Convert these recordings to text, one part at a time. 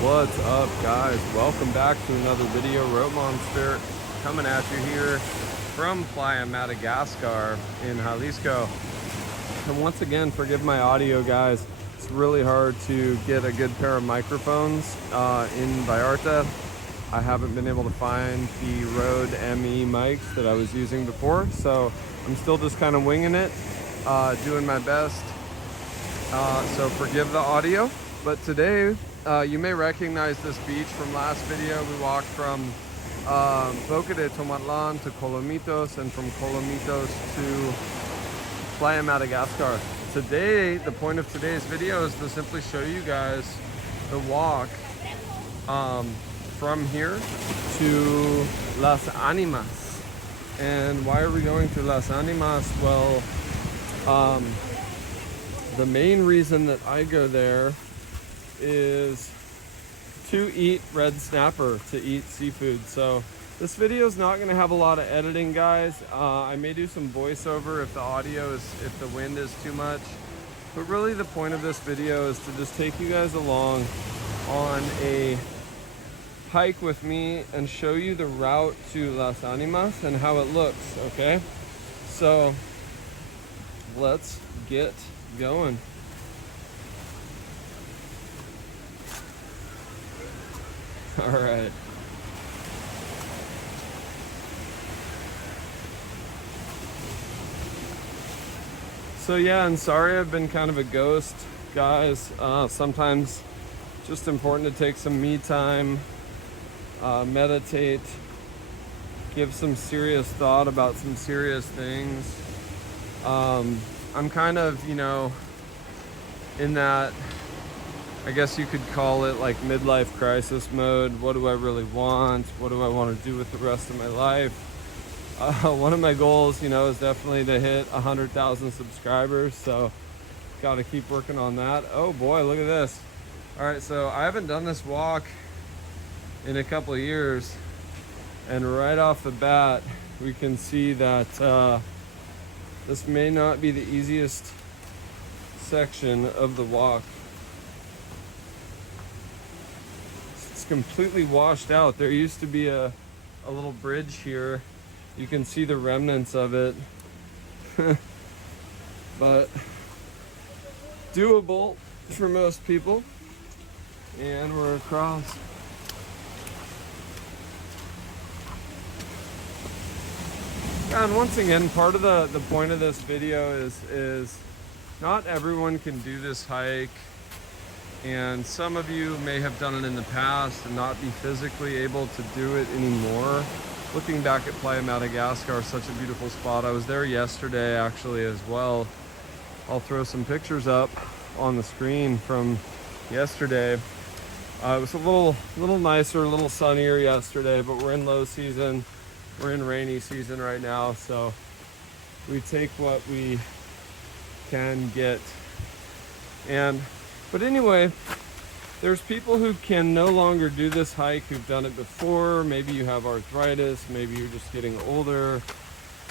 What's up, guys? Welcome back to another video. Road Monster coming at you here from Playa Madagascar in Jalisco. And once again, forgive my audio, guys. It's really hard to get a good pair of microphones in Vallarta. I haven't been able to find the Rode ME mics that I was using before, so I'm still just kind of winging it, doing my best. So forgive the audio. But today, you may recognize this beach from last video. We walked from Boca de Tomatlan to Colomitos, and from Colomitos to Playa Madagascar. Today, the point of today's video is to simply show you guys the walk from here to Las Animas. And why are we going to Las Animas? Well, the main reason that I go there is to eat red snapper, to eat seafood. So this video is not going to have a lot of editing, guys. I may do some voiceover if the audio is, if the wind is too much. But really the point of this video is to just take you guys along on a hike with me and show you the route to Las Animas and how it looks, okay? So let's get going. All right. So yeah, and sorry I've been kind of a ghost, guys. Sometimes just important to take some me time, meditate, give some serious thought about some serious things. I'm kind of, you know, in that, I guess you could call it like midlife crisis mode. What do I really want? What do I want to do with the rest of my life? One of my goals, you know, is definitely to hit 100,000 subscribers. So got to keep working on that. Oh boy, look at this. All right, so I haven't done this walk in a couple of years. And right off the bat, we can see that this may not be the easiest section of the walk. Completely washed out. There used to be a little bridge here. You can see the remnants of it. But doable for most people. And we're across. And once again, part of the point of this video is not everyone can do this hike. And some of you may have done it in the past and not be physically able to do it anymore. Looking back at Playa Madagascar, such a beautiful spot. I was there yesterday actually as well. I'll throw some pictures up on the screen from yesterday. It was a little nicer, a little sunnier yesterday, but we're in low season. We're in rainy season right now, so we take what we can get. But anyway, there's people who can no longer do this hike who've done it before. Maybe you have arthritis, maybe you're just getting older.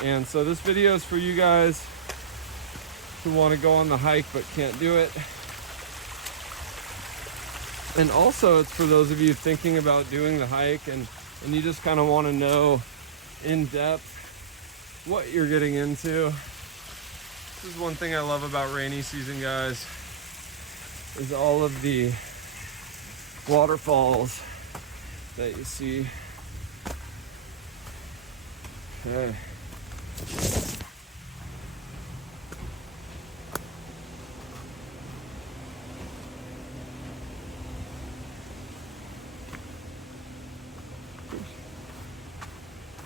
And so this video is for you guys who want to go on the hike but can't do it. And also it's for those of you thinking about doing the hike and you just kind of want to know in depth what you're getting into. This is one thing I love about rainy season, guys, is all of the waterfalls that you see. Okay.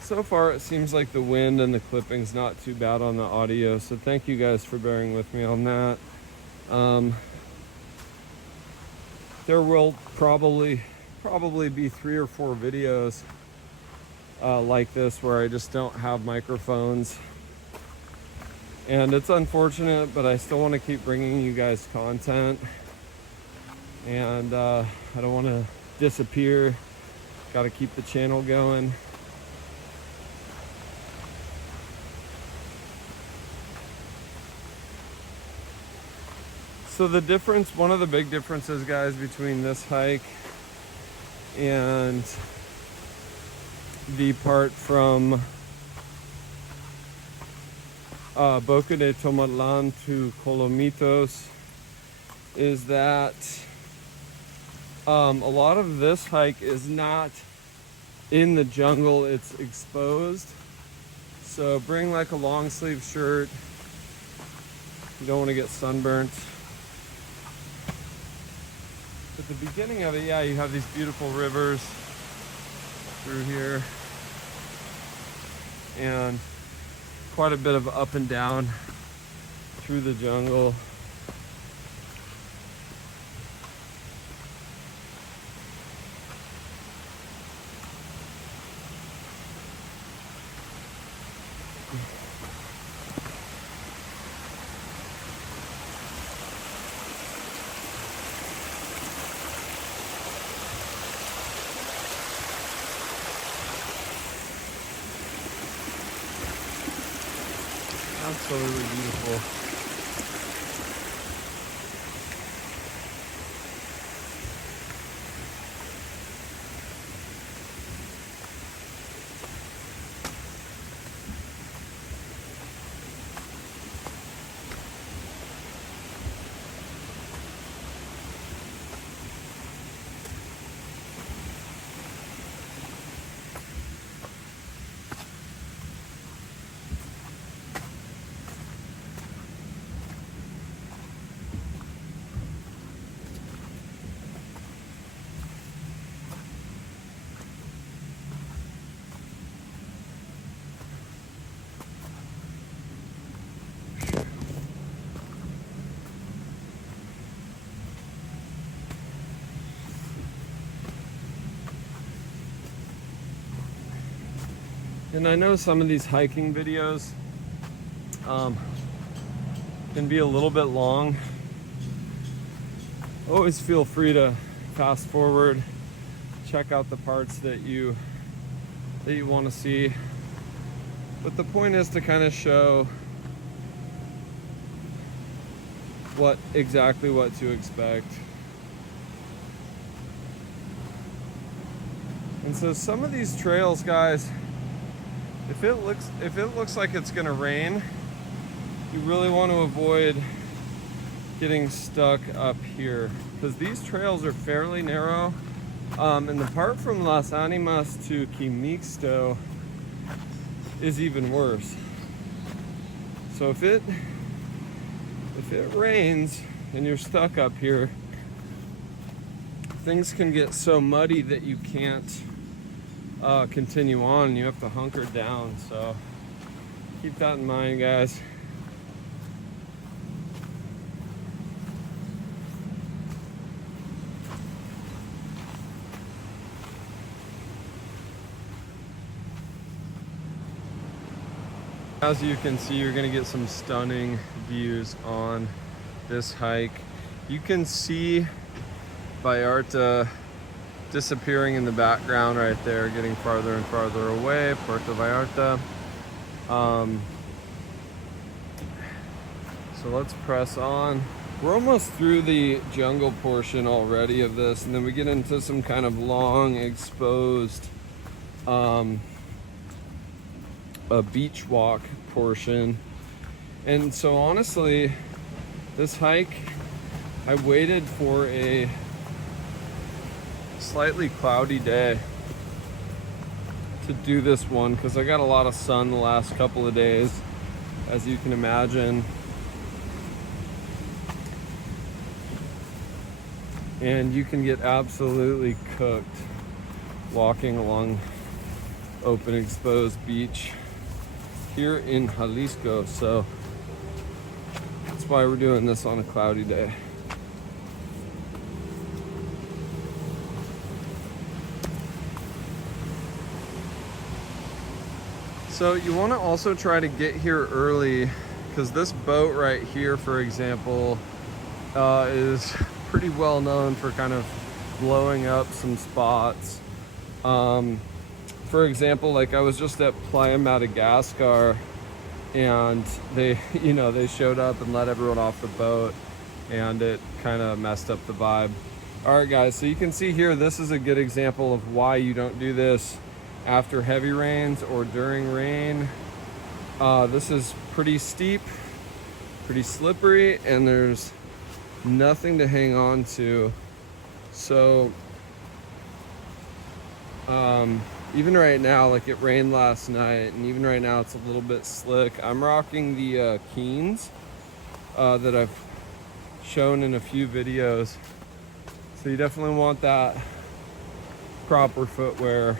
So far it seems like the wind and the clipping's not too bad on the audio, so thank you guys for bearing with me on that. There will probably be 3 or 4 videos like this where I just don't have microphones. And it's unfortunate, but I still want to keep bringing you guys content. And I don't want to disappear. Got to keep the channel going. So the difference, one of the big differences, guys, between this hike and the part from Boca de Tomatlan to Colomitos is that a lot of this hike is not in the jungle, it's exposed. So bring like a long sleeve shirt. You don't want to get sunburnt. At the beginning of it, yeah, you have these beautiful rivers through here and quite a bit of up and down through the jungle. Absolutely beautiful. And I know some of these hiking videos can be a little bit long. Always feel free to fast forward, check out the parts that you want to see. But the point is to kind of show exactly what to expect. And so some of these trails, guys, if it looks like it's gonna rain, you really want to avoid getting stuck up here because these trails are fairly narrow. And the part from Las Animas to Quimixto is even worse. So if it rains and you're stuck up here, things can get so muddy that you can't continue on. You have to hunker down. So keep that in mind, guys. As you can see, you're going to get some stunning views on this hike. You can see Vallarta disappearing in the background right there, getting farther and farther away, Puerto Vallarta. So let's press on. We're almost through the jungle portion already of this, and then we get into some kind of long exposed a beach walk portion. And so honestly, this hike, I waited for a slightly cloudy day to do this one because I got a lot of sun the last couple of days, as you can imagine. And you can get absolutely cooked walking along open exposed beach here in Jalisco. So that's why we're doing this on a cloudy day. So you want to also try to get here early because this boat right here, for example, is pretty well known for kind of blowing up some spots. For example, like I was just at Playa Madagascar and they showed up and let everyone off the boat and it kind of messed up the vibe. All right, guys, so you can see here, this is a good example of why you don't do this after heavy rains or during rain. This is pretty steep, pretty slippery, and there's nothing to hang on to. So even right now, like it rained last night, and even right now it's a little bit slick. I'm rocking the Keens that I've shown in a few videos. So you definitely want that proper footwear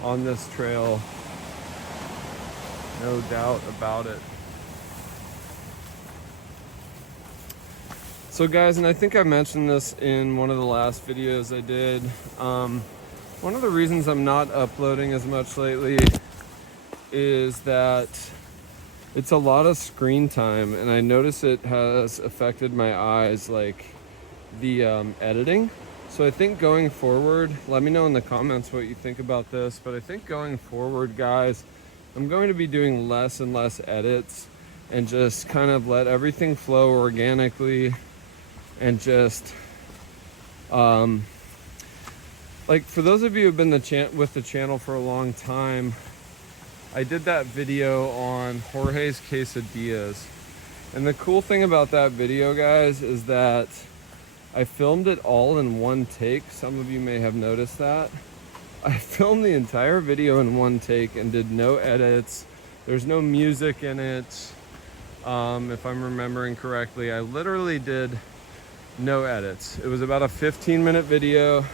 on this trail, no doubt about it. So guys, and I think I mentioned this in one of the last videos I did, one of the reasons I'm not uploading as much lately is that it's a lot of screen time, and I notice it has affected my eyes, like the editing. So I think going forward, let me know in the comments what you think about this, but I think going forward, guys, I'm going to be doing less and less edits and just kind of let everything flow organically, and just like for those of you who've been with the channel for a long time, I did that video on Jorge's quesadillas, and the cool thing about that video, guys, is that I filmed it all in one take. Some of you may have noticed that. I filmed the entire video in one take and did no edits. There's no music in it. If I'm remembering correctly, I literally did no edits. It was about a 15-minute video,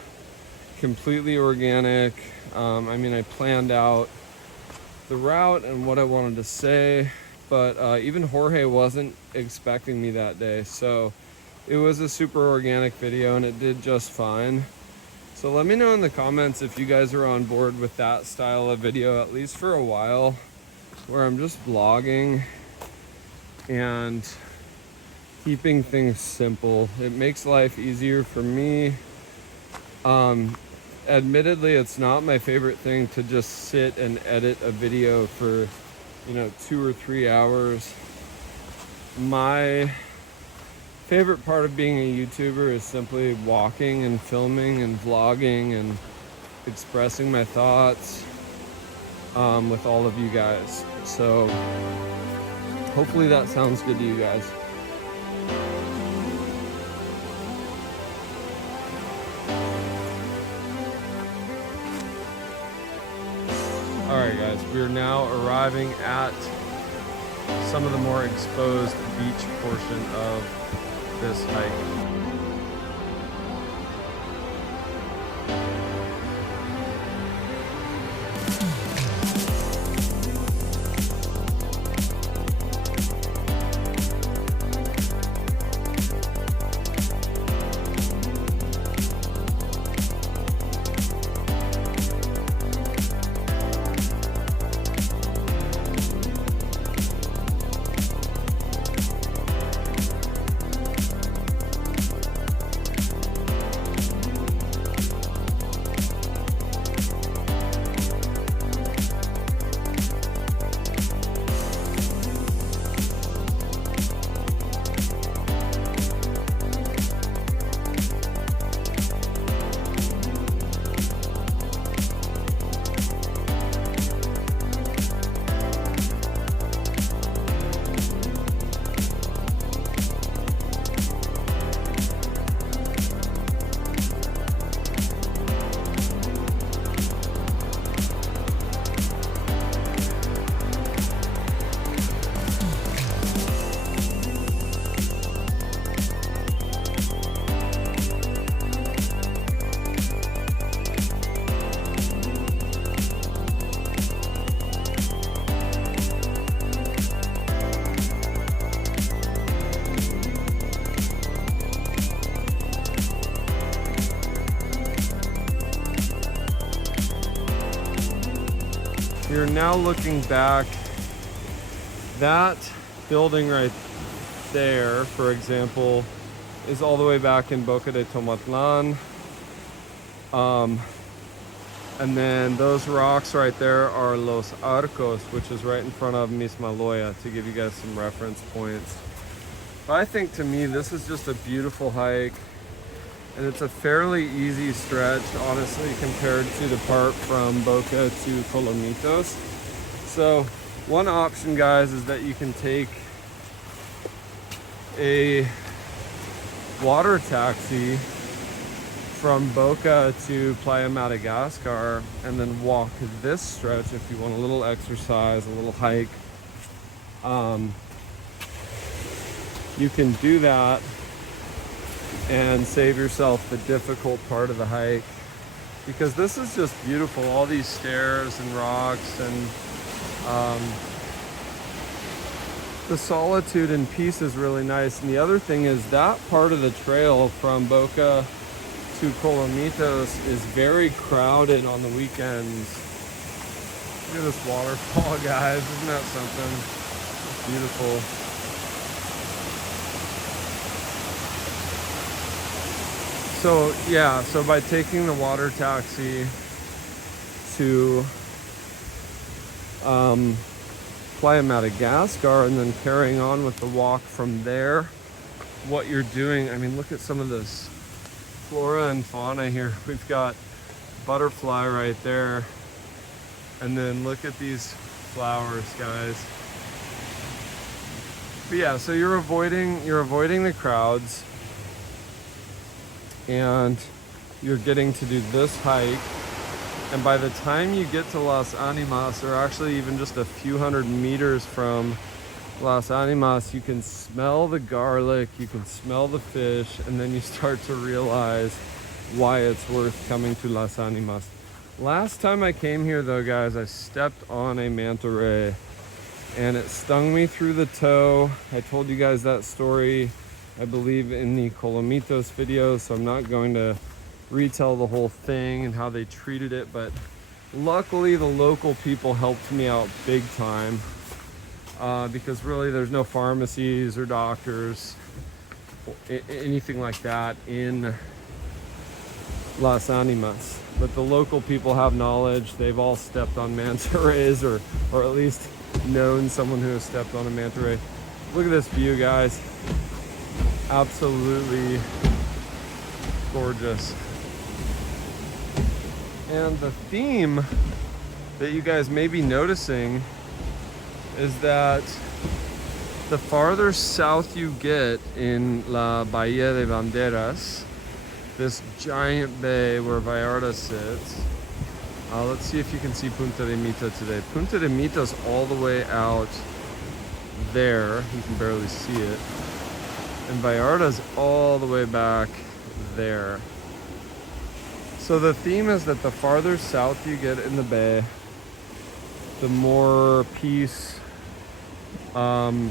completely organic. I mean, I planned out the route and what I wanted to say, but even Jorge wasn't expecting me that day. So it was a super organic video and it did just fine. So let me know in the comments if you guys are on board with that style of video, at least for a while, where I'm just vlogging and keeping things simple. It makes life easier for me. Admittedly, it's not my favorite thing to just sit and edit a video for, 2 or 3 hours. My favorite part of being a YouTuber is simply walking and filming and vlogging and expressing my thoughts with all of you guys. So hopefully that sounds good to you guys. All right, guys, we're now arriving at some of the more exposed beach portion of this hike. You're now looking back. That building right there, for example, is all the way back in Boca de Tomatlan. And then those rocks right there are Los Arcos, which is right in front of Mismaloya, to give you guys some reference points. But I think, to me, this is just a beautiful hike. And it's a fairly easy stretch, honestly, compared to the part from Boca to Colomitos. So one option, guys, is that you can take a water taxi from Boca to Playa Madagascar and then walk this stretch if you want a little exercise, a little hike. You can do that and save yourself the difficult part of the hike, because this is just beautiful. All these stairs and rocks, and the solitude and peace is really nice. And the other thing is that part of the trail from Boca to Colomitos is very crowded on the weekends. Look at this waterfall, guys. Isn't that something? It's beautiful. So yeah, so by taking the water taxi to Playa Madagascar and then carrying on with the walk from there, what you're doing, I mean, look at some of this flora and fauna here. We've got butterfly right there, and then look at these flowers, guys. But yeah, so you're avoiding the crowds, and you're getting to do this hike. And by the time you get to Las Animas, or actually even just a few hundred meters from Las Animas, you can smell the garlic, you can smell the fish, and then you start to realize why it's worth coming to Las Animas. Last time I came here though, guys, I stepped on a manta ray and it stung me through the toe. I told you guys that story, I believe, in the Colomitos video, so I'm not going to retell the whole thing and how they treated it, but luckily the local people helped me out big time, because really there's no pharmacies or doctors, anything like that in Las Animas. But the local people have knowledge. They've all stepped on manta rays, or at least known someone who has stepped on a manta ray. Look at this view, guys. Absolutely gorgeous. And the theme that you guys may be noticing is that the farther south you get in La Bahía de Banderas, this giant bay where Vallarta sits, let's see if you can see Punta de Mita today. Punta de Mita's all the way out there. You can barely see it. And Vallarta's all the way back there. So the theme is that the farther south you get in the bay, the more peace, the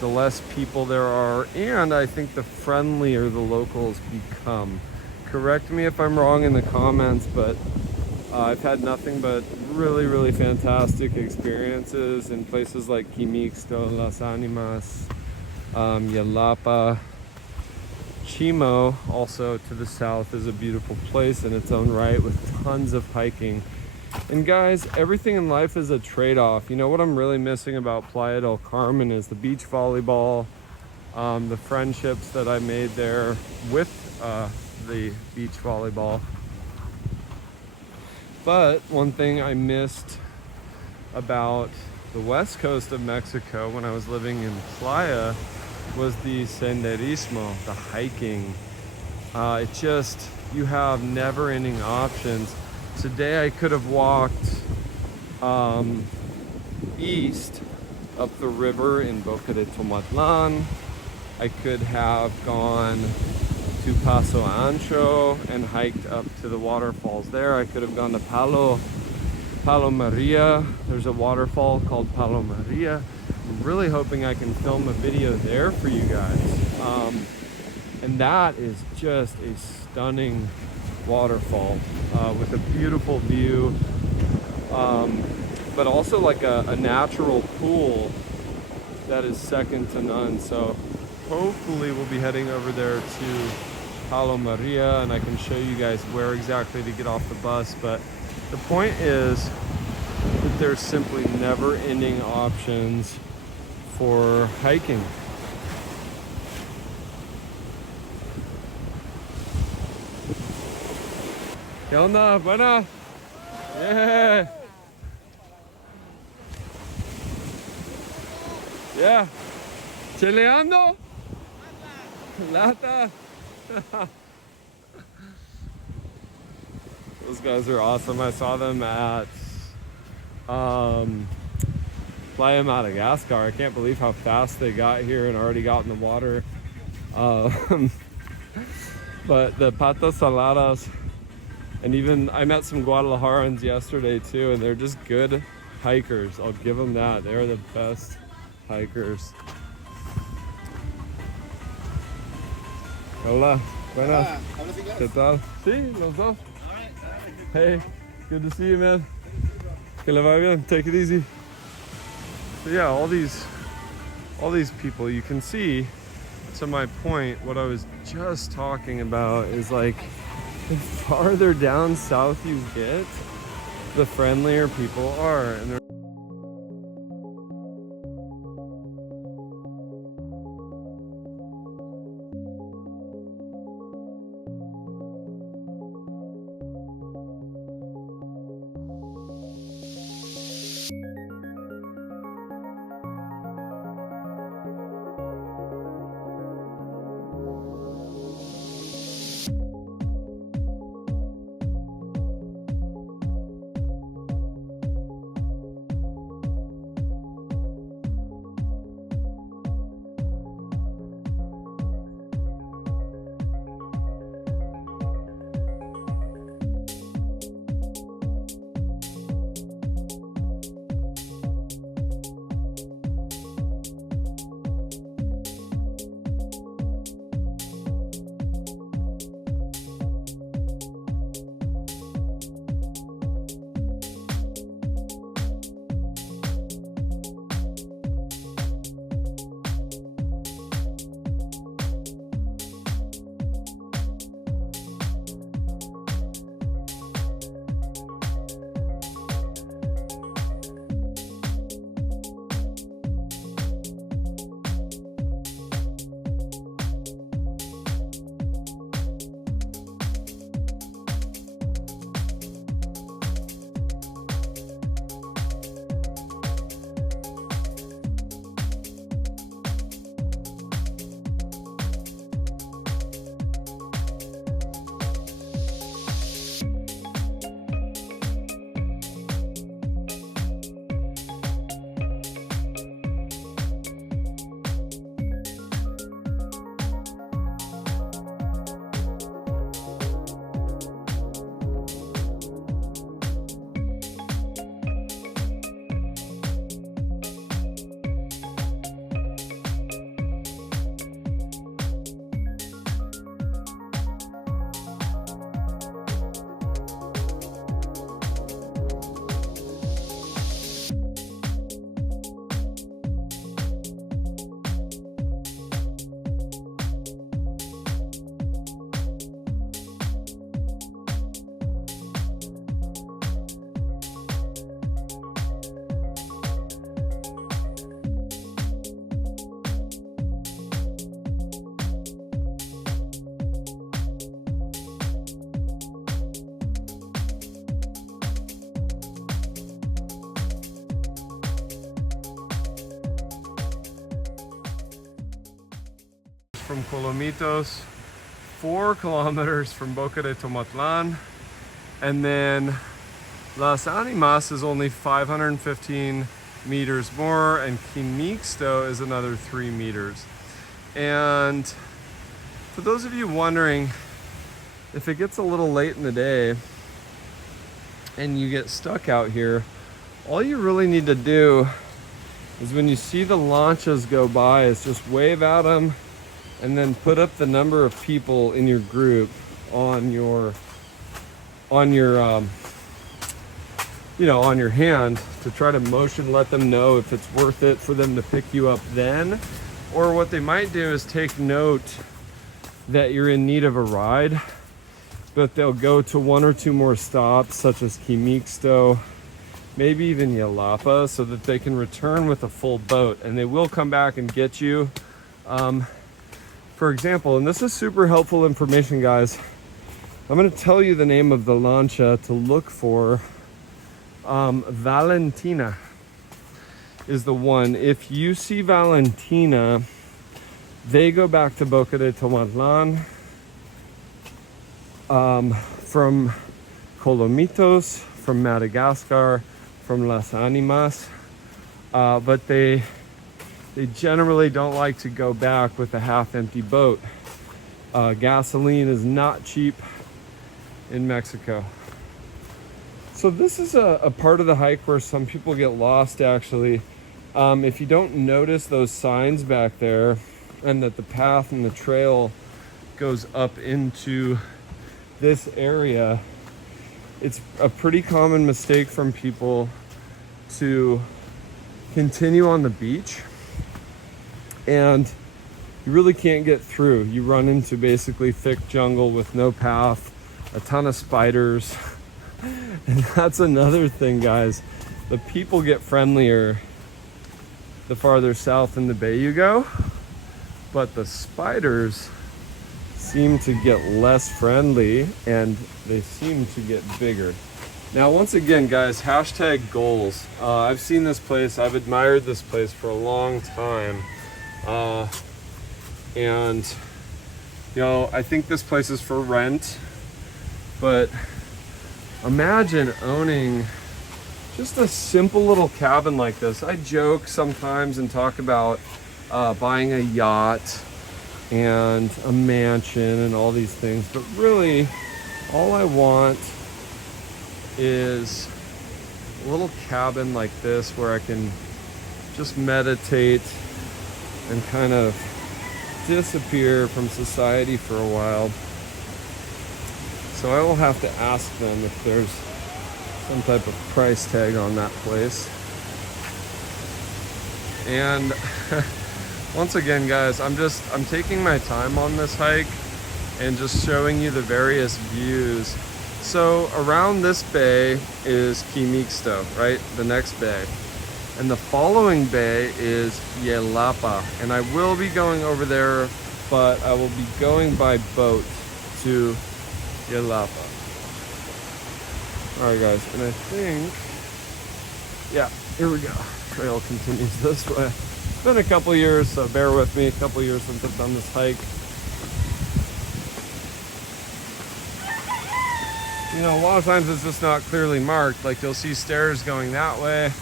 less people there are, and I think the friendlier the locals become. Correct me if I'm wrong in the comments, but I've had nothing but really, really fantastic experiences in places like Quimixto, Las Ánimas, Yalapa. Chimo, also to the south, is a beautiful place in its own right with tons of hiking. And guys, everything in life is a trade-off. You know what I'm really missing about Playa del Carmen is the beach volleyball, the friendships that I made there with the beach volleyball. But one thing I missed about the west coast of Mexico when I was living in Playa was the senderismo, the hiking. You have never-ending options. Today I could have walked east up the river in Boca de Tomatlan. I could have gone to Paso Ancho and hiked up to the waterfalls there. I could have gone to Palo Maria. There's a waterfall called Palo Maria. I'm really hoping I can film a video there for you guys. And that is just a stunning waterfall with a beautiful view, but also like a natural pool that is second to none. So hopefully we'll be heading over there to Palo Maria and I can show you guys where exactly to get off the bus. But the point is that there's simply never-ending options for hiking. ¿Qué onda? Buena. Yeah. Yeah. Cheleando? Lata. Those guys are awesome. I saw them at Playa Madagascar. I can't believe how fast they got here and already got in the water. But the patas saladas, and even I met some Guadalajarans yesterday too, and they're just good hikers. I'll give them that. They're the best hikers. Hola, buenas. ¿Qué tal? Sí, los dos. Hey, good to see you, man. Que le vaya bien. Take it easy. So yeah, all these people, you can see, to my point, what I was just talking about is like, the farther down south you get, the friendlier people are. And they're from Colomitos, 4 kilometers from Boca de Tomatlan, and then Las Animas is only 515 meters more, and Quimixto is another 3 meters. And for those of you wondering, if it gets a little late in the day and you get stuck out here, all you really need to do is when you see the launches go by is just wave at them and then put up the number of people in your group on your you know, on your hand to try to motion, let them know if it's worth it for them to pick you up then. Or what they might do is take note that you're in need of a ride, but they'll go to 1 or 2 more stops, such as Quimixto, maybe even Yalapa, so that they can return with a full boat, and they will come back and get you. For example, and this is super helpful information, guys, I'm going to tell you the name of the lancha to look for. Valentina is the one. If you see Valentina, they go back to Boca de Tomatlan, from Colomitos, from Madagascar, from Las Animas, but they generally don't like to go back with a half-empty boat. Gasoline is not cheap in Mexico. So this is a part of the hike where some people get lost, actually. If you don't notice those signs back there, and that the path and the trail goes up into this area, it's a pretty common mistake from people to continue on the beach, and you really can't get through. You run into basically thick jungle with no path, a ton of spiders. And that's another thing, guys. The people get friendlier the farther south in the bay you go, but the spiders seem to get less friendly, and they seem to get bigger. Now, once again, guys, hashtag goals. I've seen this place. I've admired this place for a long time. And, you know, I think this place is for rent, but imagine owning just a simple little cabin like this. I joke sometimes and talk about buying a yacht and a mansion and all these things, but really all I want is a little cabin like this where I can just meditate and kind of disappear from society for a while. So I will have to ask them if there's some type of price tag on that place. And once again, guys, I'm taking my time on this hike and just showing you the various views. So around this bay is Quimixto, right? The next bay. And the following bay is Yelapa. And I will be going over there, but I will be going by boat to Yelapa. Alright, guys, and I think, yeah, here we go. Trail continues this way. It's been a couple years, so bear with me. A couple years since I've done this hike. You know, a lot of times it's just not clearly marked. Like, you'll see stairs going that way.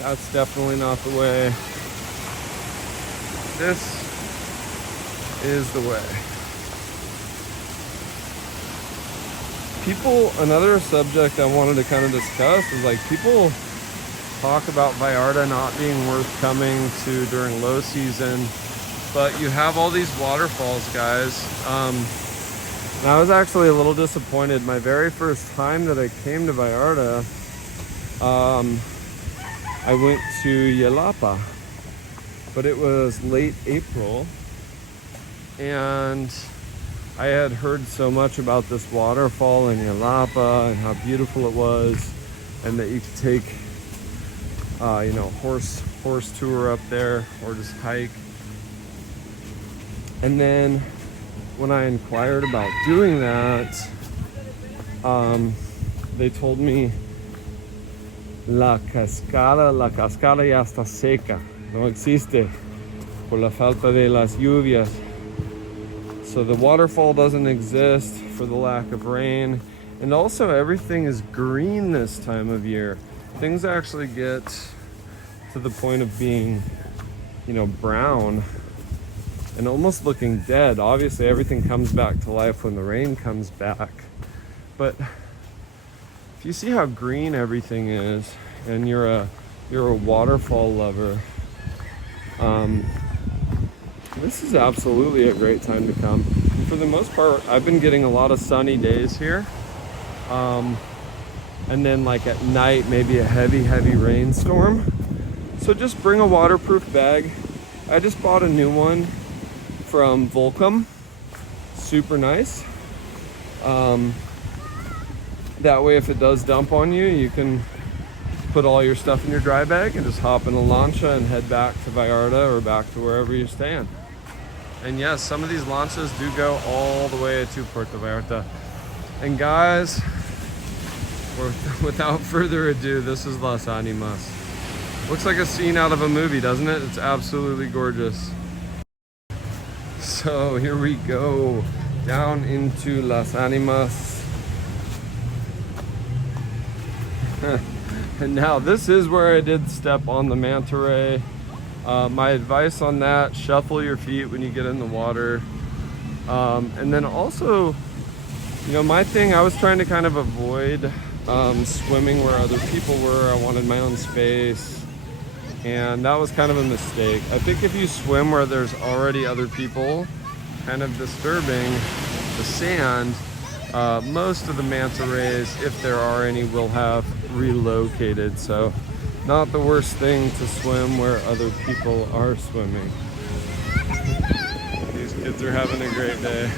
That's definitely not the way. This is the way. People, another subject I wanted to kind of discuss is, like, people talk about Vallarta not being worth coming to during low season, but you have all these waterfalls, guys. And I was actually a little disappointed. My very first time that I came to Vallarta, I went to Yelapa, but it was late April, and I had heard so much about this waterfall in Yelapa and how beautiful it was, and that you could take, you know, horse tour up there or just hike. And then when I inquired about doing that, they told me la cascada ya está seca, no existe por la falta de las lluvias. So the waterfall doesn't exist for the lack of rain, and also everything is green this time of year. Things actually get to the point of being, you know, brown and almost looking dead. Obviously everything comes back to life when the rain comes back, but if you see how green everything is and you're a waterfall lover, this is absolutely a great time to come. And for the most part, I've been getting a lot of sunny days here, and then like at night maybe a heavy rainstorm. So just bring a waterproof bag. I just bought a new one from Volcom, super nice. That way if it does dump on you, you can put all your stuff in your dry bag and just hop in a lancha and head back to Vallarta or back to wherever you're staying. And yes, some of these lanchas do go all the way to Puerto Vallarta. And guys, without further ado, this is Las Animas. Looks like a scene out of a movie, doesn't it? It's absolutely gorgeous. So here we go, down into Las Animas. And now this is where I did step on the manta ray. My advice on that, shuffle your feet when you get in the water. And then also, you know, my thing, I was trying to kind of avoid swimming where other people were. I wanted my own space. And that was kind of a mistake. I think if you swim where there's already other people kind of disturbing the sand, most of the manta rays, if there are any, will have relocated. So not the worst thing to swim where other people are swimming. These kids are having a great day.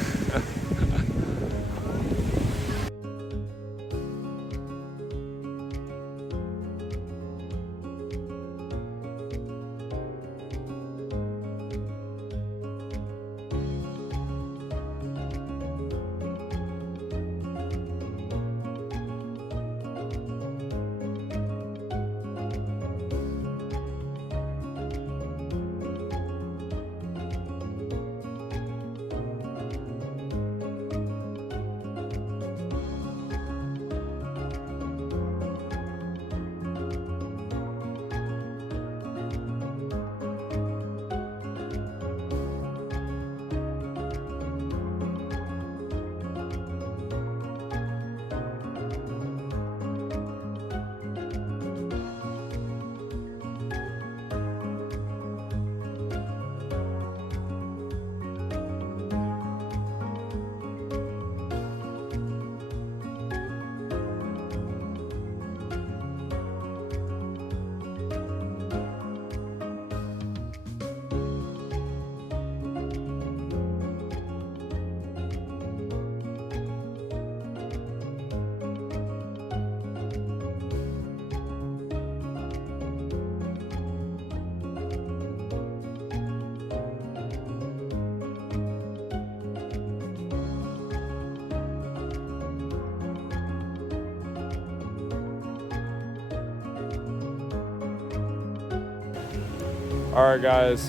Alright guys,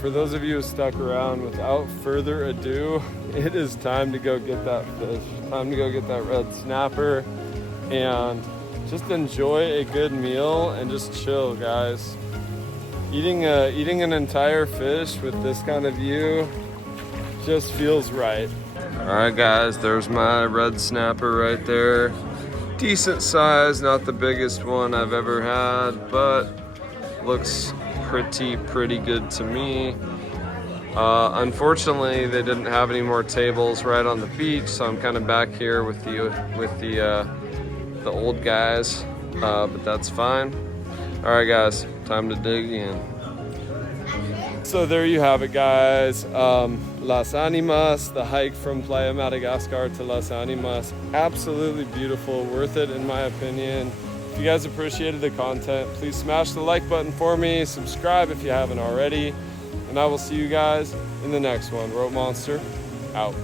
for those of you who stuck around, without further ado, it is time to go get that fish. Time to go get that red snapper and just enjoy a good meal and just chill, guys. Eating an entire fish with this kind of view just feels right. Alright guys, there's my red snapper right there. Decent size, not the biggest one I've ever had, but looks pretty good to me. Unfortunately, they didn't have any more tables right on the beach, so I'm kind of back here with the old guys, but that's fine. All right, guys, time to dig in. So there you have it, guys. Las Animas, the hike from Playa Madagascar to Las Animas, absolutely beautiful, worth it in my opinion. If you guys appreciated the content, please smash the like button for me, subscribe if you haven't already, and I will see you guys in the next one. Rope Monster, out.